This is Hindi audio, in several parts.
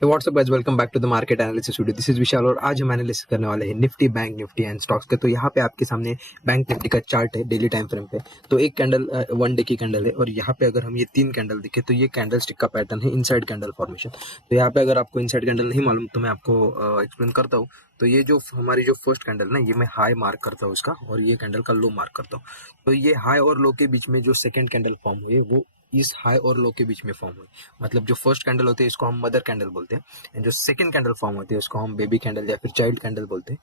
WhatsApp guys, welcome back to the market analysis video. This is Vishal और आज हम एनालिसिस करने वाले हैं Nifty, bank Nifty and stocks का। तो यहाँ पे आपके सामने बैंक निफ्टी का चार्ट है डेली टाइम फ्रेम पे। तो एक कैंडल वन डे की कैंडल है और यहाँ पे अगर हम ये तीन कैंडल दिखे तो ये कैंडल स्टिक का पैटर्न है, इनसाइड कैंडल फॉर्मेशन। तो यहाँ पे अगर आपको इनसाइड कैंडल नहीं मालूम तो मैं आपको एक्सप्लेन करता हूँ। तो ये जो हमारी जो फर्स्ट कैंडल ना, ये मैं हाई मार्क करता हूँ इसका, और ये कैंडल का लो मार्क करता हूँ। तो ये हाई और लो के बीच में जो सेकंड कैंडल फॉर्म हुई है वो इस हाई और लो के बीच में फॉर्म हुई। मतलब जो फर्स्ट कैंडल होती है इसको हम मदर कैंडल बोलते हैं, एंड जो सेकंड कैंडल फॉर्म होती है उसको हम बेबी कैंडल या फिर चाइल्ड कैंडल बोलते हैं।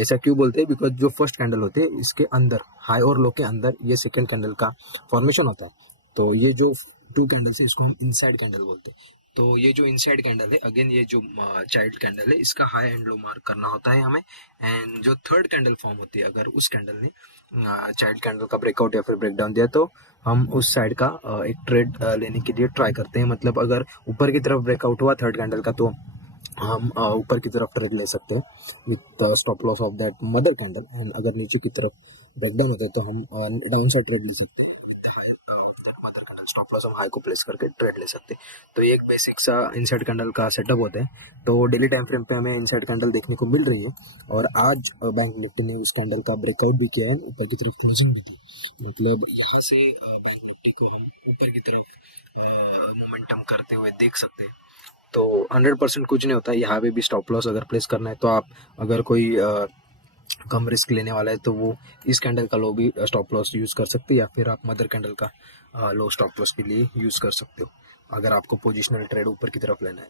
ऐसा क्यों बोलते हैं? बिकॉज जो फर्स्ट कैंडल होते हैं इसके अंदर, हाई और लो के अंदर, ये सेकंड कैंडल का फॉर्मेशन होता है। तो ये जो टू कैंडल्स है इसको हम इनसाइड कैंडल बोलते हैं। तो ये जो इनसाइड कैंडल है, अगेन ये जो चाइल्ड कैंडल है, इसका हाई एंड लो मार्क करना होता है हमें। एंड जो थर्ड कैंडल फॉर्म होती है, अगर उस कैंडल ने चाइल्ड कैंडल का ब्रेकआउट या फिर ब्रेकडाउन दिया तो हम उस साइड का एक ट्रेड लेने के लिए ट्राई करते हैं। मतलब अगर ऊपर की तरफ ब्रेकआउट हुआ थर्ड कैंडल का तो हम ऊपर की तरफ ट्रेड ले सकते हैं with stop loss of that mother candle. And अगर नीचे की तरफ ब्रेकडाउन होता है तो हम डाउन साइड ट्रेड ले सकते हैं। मदर कैंडल स्टॉप लॉस हम हाई को प्लेस करके ट्रेड ले सकते हैं। तो ये एक बेसिक सा इनसाइड कैंडल का सेटअप होता है। तो डेली टाइम फ्रेम पे हमें इनसाइड कैंडल देखने को मिल रही है और आज बैंक निफ्टी ने उस कैंडल का ब्रेकआउट भी किया है, ऊपर की तरफ क्लोजिंग भी की। मतलब यहाँ से बैंक निफ्टी को हम ऊपर की तरफ मोमेंटम करते हुए देख सकते हैं। तो 100% कुछ नहीं होता, यहाँ पे भी स्टॉप लॉस अगर प्लेस करना है तो आप, अगर कोई कम रिस्क लेने वाला है तो वो इस कैंडल का लो भी स्टॉप लॉस यूज़ कर सकते हैं, या फिर आप मदर कैंडल का लो स्टॉप लॉस के लिए यूज़ कर सकते हो अगर आपको पोजिशनल ट्रेड ऊपर की तरफ लेना है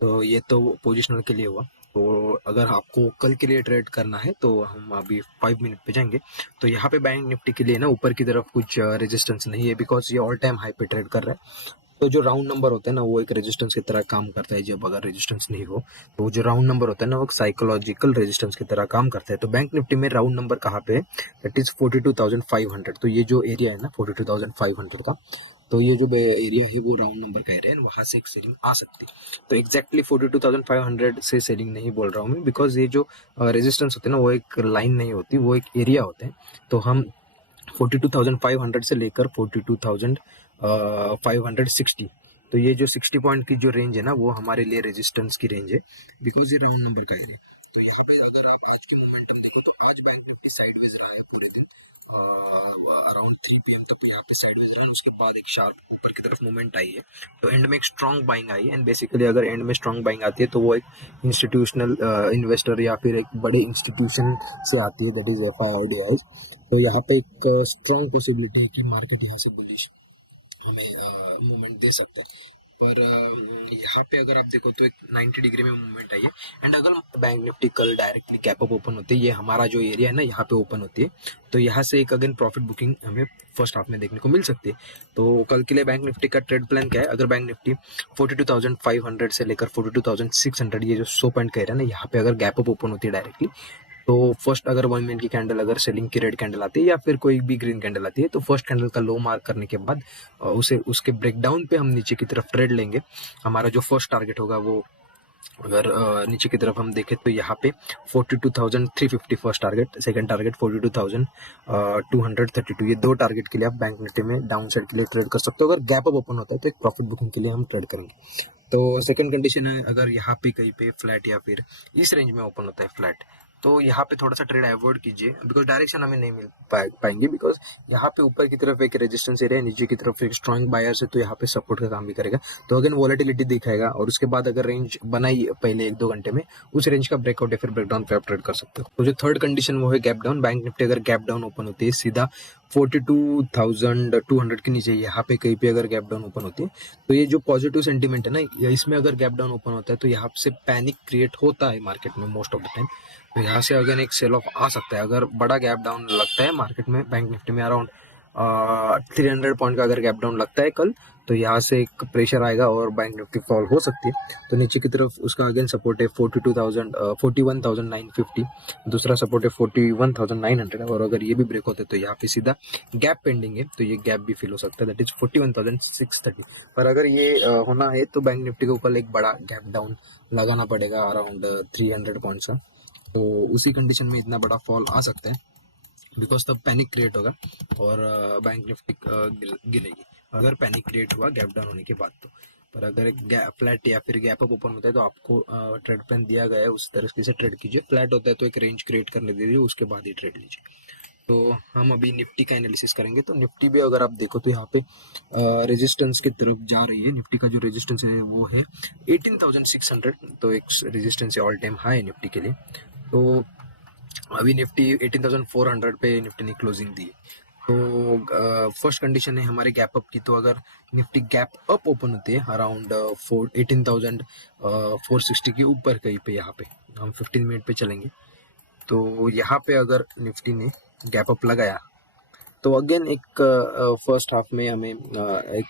तो ये तो पोजिशनल के लिए हुआ। तो अगर आपको कल के लिए ट्रेड करना है तो हम अभी 5 मिनट पे जाएंगे। तो यहाँ पे बैंक निफ्टी के लिए ना ऊपर की तरफ कुछ रेजिस्टेंस नहीं है, बिकॉज ये ऑल टाइम हाई पे ट्रेड कर रहा है। तो जो राउंड नंबर होता है ना, वो एक रेजिस्टेंस की तरह काम करता है। जब अगर रेजिस्टेंस नहीं हो तो वो जो राउंड नंबर होता है ना, वो साइकोलॉजिकल रेजिस्टेंस की तरह काम करता है। तो बैंक निफ्टी में राउंड नंबर कहाँ पे है? That is 42,500। तो ये जो एरिया है ना 42,500 का, तो ये जो एरिया है वो राउंड नंबर का एरिया है, वहां से एक सेलिंग आ सकती है। तो एग्जैक्टली 42,500 से सेलिंग नहीं बोल रहा हूँ मैं, बिकॉज ये जो रेजिस्टेंस होते हैं ना, वो एक लाइन नहीं होती, वो एक एरिया होते हैं। तो हम 42,500 से लेकर 42,560, तो ये जो 60 पॉइंट की जो रेंज है ना, वो हमारे लिए रेजिस्टेंस की रेंज है, बिकॉज ये राउंड नंबर का एरिया। तो यहाँ पे अगर आप आज की मोमेंटम देखें तो आज बैंक निफ्टी साइडवेज रहा है पूरे दिन, अराउंड 3 PM तक यहाँ पे साइडवेज रहा, उसके बाद एक शार्प ऊपर की तरफ मूवमेंट आई है। तो एंड में एक स्ट्रॉन्ग बाइंग आई है, एंड बेसिकली अगर एंड में स्ट्रॉन्ग बाइंग आती है तो वो एक इंस्टीट्यूशनल इन्वेस्टर या फिर एक बड़े इंस्टीट्यूशन से आती है, दैट इज एफ आई और डी आई। तो यहाँ पे एक स्ट्रॉन्ग पॉसिबिलिटी है कि मार्केट यहाँ से बुलिश हमें मूवमेंट दे सकता है। पर यहाँ पे अगर आप देखो तो एक 90 डिग्री में मूवमेंट आई है। एंड अगर बैंक निफ्टी कल डायरेक्टली गैप अप ओपन होती है, ये हमारा जो एरिया है ना यहाँ पे ओपन होती है, तो यहाँ से एक अगेन प्रॉफिट बुकिंग हमें फर्स्ट हाफ में देखने को मिल सकती है। तो कल के लिए बैंक निफ्टी का ट्रेड प्लान क्या है? अगर बैंक निफ्टी 42,500 से लेकर 42,600, ये जो 100 पॉइंट का एरिया ना, यहाँ पे अगर गैप अप ओपन होती है डायरेक्टली, तो फर्स्ट अगर 1 मिनट की कैंडल, अगर सेलिंग की रेड कैंडल आती है या फिर कोई भी ग्रीन कैंडल आती है, तो फर्स्ट कैंडल का लो मार्क करने के बाद उसे उसके ब्रेकडाउन पे हम नीचे की तरफ ट्रेड लेंगे। हमारा जो फर्स्ट टारगेट होगा वो, अगर नीचे की तरफ हम देखें तो यहाँ पे 42,350 फर्स्ट टारगेट, सेकंड टारगेट 42,232, ये दो टारगेट के लिए आप बैंक निफ्टी में डाउन साइड के लिए ट्रेड कर सकते हो। अगर गैप अप ओपन होता है तो एक प्रॉफिट बुकिंग के लिए हम ट्रेड करेंगे। तो सेकंड कंडीशन है, अगर यहाँ पे कहीं पे फ्लैट या फिर इस रेंज में ओपन होता है फ्लैट, तो यहाँ पे थोड़ा सा ट्रेड अवॉइड कीजिए, बिकॉज डायरेक्शन हमें नहीं मिल पाएंगे। बिकॉज यहाँ पे ऊपर की तरफ एक रेजिस्टेंस एरिया है, नीचे की तरफ एक स्ट्रॉन्ग बायर्स है, तो यहाँ पे सपोर्ट का काम भी करेगा। तो अगेन वॉलेटिलिटी दिखाएगा, और उसके बाद अगर रेंज बनाई पहले 1-2 घंटे में, उस रेंज का ब्रेकआउट या फिर ब्रेकडाउन पे आप ट्रेड कर सकते हो। तो जो थर्ड कंडीशन वो है गैप डाउन। बैंक निफ्टी अगर गैप डाउन ओपन होती है सीधा 42,200 के नीचे, यहाँ पे कहीं पे अगर गैप डाउन ओपन होती है, तो ये जो पॉजिटिव सेंटीमेंट है ना, इसमें अगर गैप डाउन ओपन होता है तो यहाँ से पैनिक क्रिएट होता है मार्केट में मोस्ट ऑफ द टाइम। तो यहाँ से अगेन एक सेल ऑफ आ सकता है अगर बड़ा गैप डाउन लगता है मार्केट में। बैंक निफ्टी में अराउंड 300 पॉइंट का अगर गैप डाउन लगता है कल, तो यहाँ से एक प्रेशर आएगा और बैंक निफ्टी फॉल हो सकती है। तो नीचे की तरफ उसका अगेन सपोर्ट है 41,950, दूसरा सपोर्ट है 41,900, और अगर ये भी ब्रेक होते तो यहाँ पे सीधा गैप पेंडिंग है, तो ये गैप भी फिल हो सकता है, दैट इज 41,630। पर अगर ये होना है तो बैंक निफ्टी को कल एक बड़ा गैप डाउन लगाना पड़ेगा अराउंड 300 पॉइंट्स का। तो उसी कंडीशन में इतना बड़ा फॉल आ सकता है, बिकॉज तब पैनिक क्रिएट होगा और बैंक निफ्टी गिरेगी अगर पैनिक क्रिएट हुआ गैप डाउन होने के बाद। तो पर अगर एक फ्लैट या फिर गैप अप ओपन होता है तो आपको ट्रेड प्लान दिया गया है उस तरह से ट्रेड कीजिए। फ्लैट होता है तो एक रेंज क्रिएट करने दीजिए, उसके बाद ही ट्रेड लीजिए। तो हम अभी निफ्टी का एनालिसिस करेंगे। तो निफ्टी भी अगर आप देखो तो यहाँ पे रेजिस्टेंस की तरफ जा रही है। निफ्टी का जो रेजिस्टेंस है वो है 18,600, तो एक रेजिस्टेंस है ऑल टाइम हाई निफ्टी के लिए। तो अभी निफ्टी 18,400 पे निफ्टी ने क्लोजिंग दी। तो फर्स्ट कंडीशन है हमारे गैप अप की। तो अगर निफ्टी गैप अप ओपन होती है अराउंड 18,460 के ऊपर कहीं पे, यहाँ पे हम 15 मिनट पे चलेंगे। तो यहाँ पे अगर निफ्टी ने गैप अप लगाया तो अगेन एक फर्स्ट हाफ में हमें एक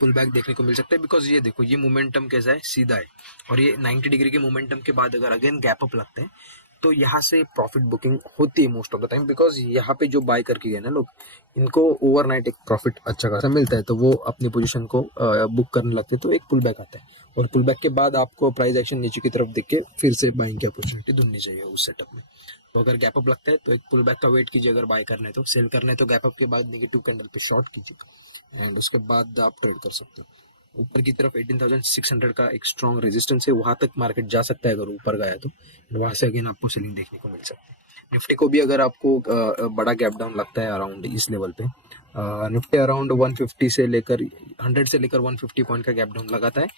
पुल बैक देखने को मिल सकता है। बिकॉज ये देखो, ये मोमेंटम कैसा है, सीधा है, और ये 90 डिग्री के मोमेंटम के बाद अगर अगेन गैप अप लगता है तो यहाँ से प्रॉफिट बुकिंग होती है most of the time. Because यहाँ पे जो बाय करके गए ना लोग, इनको ओवरनाइट एक प्रॉफिट अच्छा खासा मिलता है, तो वो अपनी पोजीशन को बुक करने लगते हैं। तो एक पुल बैक आता है, और पुल बैक के बाद आपको प्राइस एक्शन नीचे की तरफ देख के फिर से बाइंग की अपॉर्चुनिटी ढूंढनी चाहिए उस सेटअप में। तो अगर गैप अप लगता है तो एक पुल बैक का वेट कीजिए। अगर बाय करना है तो, सेल करना है तो गैप अप के बाद नेगेटिव कैंडल पे शॉर्ट कीजिए, एंड उसके बाद आप ट्रेड कर सकते हो। ऊपर की तरफ 18,600 का एक स्ट्रॉन्ग रेजिस्टेंस है, वहां तक मार्केट जा सकता है अगर ऊपर गया तो। वहां से अगेन आपको सेलिंग देखने को मिल सकती है। निफ्टी को भी अगर आपको बड़ा गैप डाउन लगता है अराउंड इस लेवल पे, निफ्टी अराउंड 150 से लेकर 100 से लेकर 150 पॉइंट का गैप डाउन लगाता है,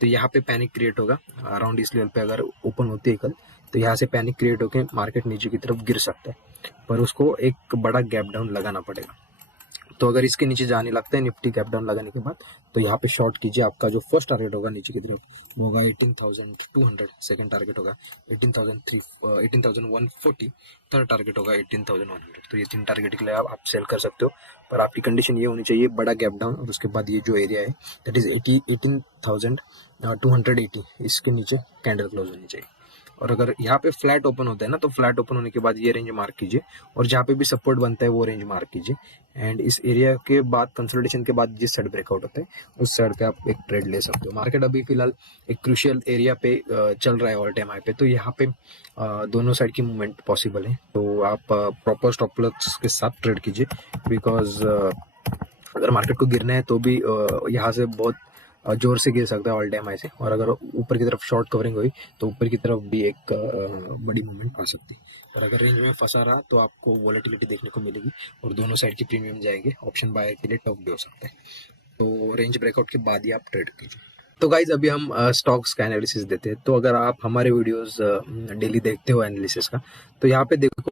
तो यहाँ पे पैनिक क्रिएट होगा। अराउंड इस लेवल पे अगर ओपन होती है कल, तो यहाँ से पैनिक क्रिएट होकर मार्केट नीचे की तरफ गिर सकता है, पर उसको एक बड़ा गैप डाउन लगाना पड़ेगा। तो अगर इसके नीचे जाने लगता है निफ्टी गैप डाउन लगाने के बाद, तो यहाँ पे शॉर्ट कीजिए। आपका जो फर्स्ट टारगेट होगा नीचे की तरफ वो होगा 18,200, सेकंड टारगेट होगा 18,140, थर्ड टारगेट होगा 18,100। तो ये 3 टारगेट के लिए आप सेल कर सकते हो, पर आपकी कंडीशन ये होनी चाहिए बड़ा गैप डाउन, और उसके बाद ये जो एरिया है दैट इज 18,280, इसके नीचे कैंडल क्लोज होनी चाहिए। और अगर यहाँ पे फ्लैट ओपन होता है ना, तो फ्लैट ओपन होने के बाद ये रेंज मार्क कीजिए, और जहाँ पे भी सपोर्ट बनता है वो रेंज मार्क कीजिए। एंड इस एरिया के बाद कंसोलिडेशन के बाद जिस साइड ब्रेकआउट होता है उस साइड पे आप एक ट्रेड ले सकते हो। मार्केट अभी फिलहाल एक क्रूशियल एरिया पे चल रहा है ऑल टाइम हाई पे, तो यहाँ पे दोनों साइड की मूवमेंट पॉसिबल है। तो आप प्रॉपर स्टॉप लॉस के साथ ट्रेड कीजिए। बिकॉज अगर मार्केट को गिरना है तो भी यहाँ से बहुत जोर से गिर सकता है ऑल टाइम हाई से, और अगर ऊपर की तरफ शॉर्ट कवरिंग हुई तो ऊपर की तरफ भी एक बड़ी मूवमेंट आ सकती है। और अगर रेंज में फंसा रहा तो आपको वॉलेटिलिटी देखने को मिलेगी, और दोनों साइड की प्रीमियम जाएंगे। ऑप्शन बायर के लिए टफ भी हो सकता है, तो रेंज ब्रेकआउट के बाद ही आप ट्रेड कीजिए। तो गाइज अभी हम स्टॉक्स का एनालिसिस देते हैं। तो अगर आप हमारे वीडियोस डेली देखते हो एनालिसिस का, तो यहाँ पे देखो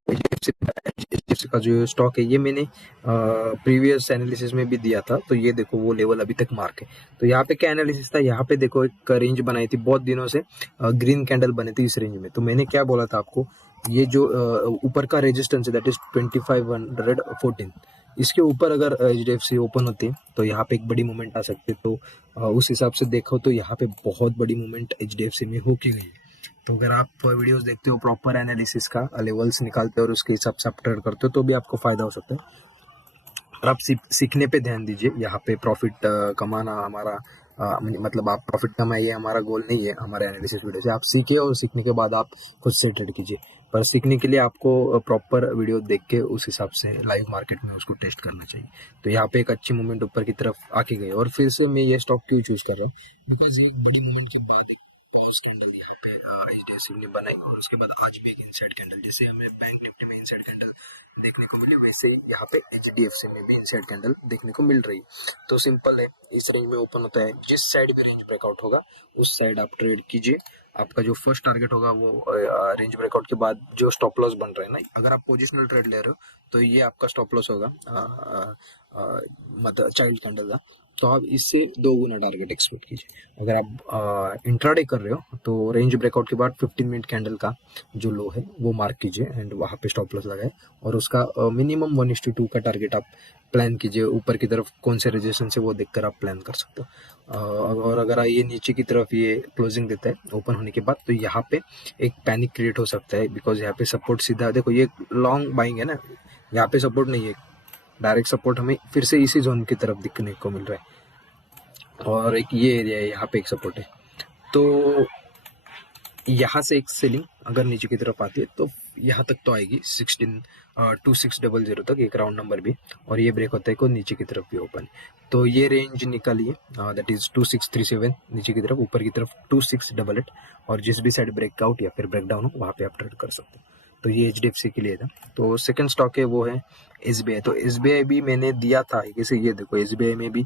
HDFC का जो स्टॉक है ये मैंने प्रीवियस एनालिसिस में भी दिया था। तो ये देखो वो लेवल अभी तक मार्क है। तो यहाँ पे क्या एनालिसिस था, यहाँ पे देखो एक रेंज बनाई थी बहुत दिनों से, ग्रीन कैंडल बने थे इस रेंज में। तो मैंने क्या बोला था आपको, ये जो ऊपर का रेजिस्टेंस है दैट इज 2514, इसके ऊपर अगर HDFC ओपन होती है तो यहाँ पे एक बड़ी मूवमेंट आ सकती है। तो उस हिसाब से देखो तो यहाँ पे बहुत बड़ी मूवमेंट HDFC में हो की गई है। तो अगर आप वीडियोस देखते हो, प्रॉपर एनालिसिस का लेवल्स निकालते हो और उसके हिसाब से आप ट्रेड करते हो, तो भी आपको फायदा हो सकता है। और आप सीखने पे ध्यान दीजिए। यहाँ पे प्रॉफिट कमाना हमारा मतलब आप प्रॉफिट कमाइए हमारा गोल नहीं है हमारे एनालिसिस वीडियो से। आप सीखिए और सीखने के बाद आप खुद से ट्रेड कीजिए, पर सीखने के लिए आपको प्रॉपर वीडियो देख के उस हिसाब से लाइव मार्केट में उसको टेस्ट करना चाहिए। तो यहाँ पे एक अच्छी मूवमेंट ऊपर की तरफ आके गई, और फिर से मैं ये स्टॉक क्यों चूज कर रहा हूँ, बिकॉज एक बड़ी मूवमेंट के बाद पॉज कैंडल यहाँ पे HDFC ने बनाई, और उसके बाद आज भी एक इनसाइड कैंडल, जैसे हमें बैंक निफ्टी में इनसाइड कैंडल देखने को मिली, वैसे ही यहाँ पे HDFC में भी इनसाइड कैंडल देखने को मिल रही। तो सिंपल है, इस रेंज में ओपन होता है, जिस साइड भी रेंज ब्रेकआउट होगा उस साइड आप ट्रेड कीजिए। आपका जो फर्स्ट टारगेट होगा वो रेंज ब्रेकआउट के बाद जो स्टॉप लॉस बन रहा है ना, अगर आप पोजिशनल ट्रेड ले रहे हो तो ये आपका स्टॉप लॉस होगा मतलब चाइल्ड कैंडल का। तो आप इससे 2 गुना टारगेट एक्सपेक्ट कीजिए। अगर आप इंट्राडे कर रहे हो तो रेंज ब्रेकआउट के बाद 15 मिनट कैंडल का जो लो है वो मार्क कीजिए, एंड वहाँ पे स्टॉप लॉस लगाए, और उसका मिनिमम 1:2 का टारगेट आप प्लान कीजिए। ऊपर की तरफ कौन से रेजिस्टेंस है वो देखकर आप प्लान कर सकते हो। और अगर ये नीचे की तरफ ये क्लोजिंग देता है ओपन होने के बाद, तो यहाँ पे एक पैनिक क्रिएट हो सकता है। बिकॉज यहाँ पे सपोर्ट सीधा देखो, ये लॉन्ग बाइंग है ना, यहाँ पे सपोर्ट नहीं है, डायरेक्ट सपोर्ट हमें फिर से इसी जोन की तरफ दिखने को मिल रहा है, और एक ये एरिया है यहाँ पे एक सपोर्ट है। तो यहाँ से एक सेलिंग अगर नीचे की तरफ आती है तो यहाँ तक तो आएगी 2600 तक, एक राउंड नंबर भी, और ये ब्रेक होता है को नीचे की तरफ भी ओपन। तो ये रेंज निकालिए, दैट इज 2637 नीचे की तरफ, ऊपर की तरफ 2688, और जिस भी साइड ब्रेकआउट या फिर ब्रेकडाउन हो वहाँ पे आप ट्रेड कर सकते हो। तो ये HDFC के लिए था। तो सेकंड स्टॉक है वो है SBI। तो SBI भी मैंने दिया था, जैसे ये देखो SBI में भी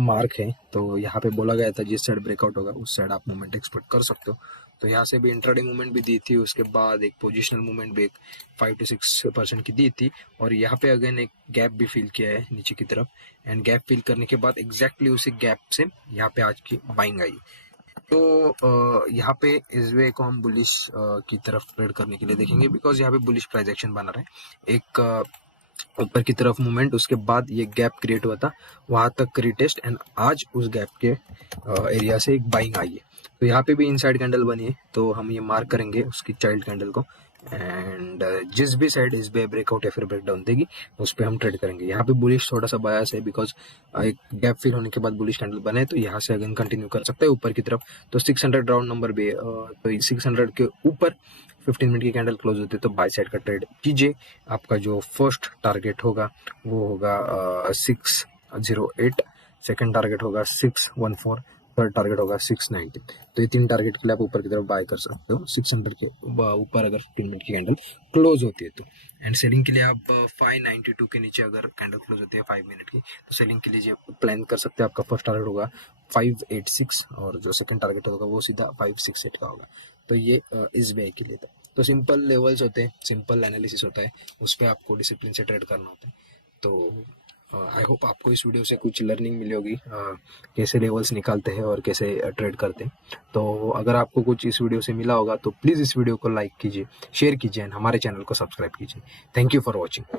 मार्क है, तो यहाँ पे बोला गया था जिस साइड ब्रेकआउट होगा उस साइड आप मूवमेंट एक्सपेक्ट कर सकते हो। तो यहाँ से भी इंट्राडे मूवमेंट भी दी थी, उसके बाद एक पोजिशनल मूवमेंट भी एक 5 to 6% की दी थी, और यहाँ पे अगेन एक गैप भी फिल किया है नीचे की तरफ, एंड गैप फिल करने के बाद एग्जैक्टली उसी गैप से यहाँ पे आज की बाइंग आई। तो यहाँ पे SBI को हम बुलिश की तरफ ट्रेड करने के लिए देखेंगे, बिकॉज यहाँ पे बुलिश प्राइस एक्शन बना रहा है, एक ऊपर की तरफ मूवमेंट, उसके बाद ये गैप क्रिएट हुआ था, वहां तक रिटेस्ट, एंड आज उस गैप के एरिया से एक बाइंग आई है। तो यहाँ पे भी इनसाइड कैंडल बनी है, तो हम ये मार्क करेंगे उसकी चाइल्ड कैंडल को, एंड जिस भी साइड SBI ब्रेकआउट या फिर ब्रेकडाउन देगी उस पर हम ट्रेड करेंगे। यहाँ पे बुलिश थोड़ा सा बायस है, बिकॉज एक गैप फिल होने के बाद बुलिश कैंडल बने, तो यहाँ से अगेन कंटिन्यू कर सकते हैं ऊपर की तरफ। तो 600 राउंड नंबर भी है, तो 600 के ऊपर 15 मिनट की कैंडल क्लोज होती है, तो बाय साइड का ट्रेड कीजिए। आपका जो फर्स्ट टारगेट होगा वो होगा 608, सेकंड टारगेट होगा 614, थर्ड टारगेट होगा 690। तो ये 3 टारगेट के लिए आप ऊपर की तरफ बाय कर सकते हो 600 के ऊपर अगर 15 मिनट की कैंडल क्लोज होती है तो। एंड सेलिंग के लिए आप 592 के नीचे अगर कैंडल क्लोज होती है 5 मिनट की, तो सेलिंग के लिए प्लान कर सकते हैं। आपका फर्स्ट टारगेट होगा 586, और जो सेकंड टारगेट होगा वो सीधा 568 का होगा। तो ये SBI के लिए था। तो सिंपल लेवल्स होते हैं, सिंपल एनालिसिस होता है, उस पर आपको डिसिप्लिन से ट्रेड करना होता है। तो आई होप आपको इस वीडियो से कुछ लर्निंग मिली होगी, कैसे लेवल्स निकालते हैं और कैसे ट्रेड करते हैं। तो अगर आपको कुछ इस वीडियो से मिला होगा तो प्लीज़ इस वीडियो को लाइक कीजिए, शेयर कीजिए, एंड हमारे चैनल को सब्सक्राइब कीजिए। Thank you for watching.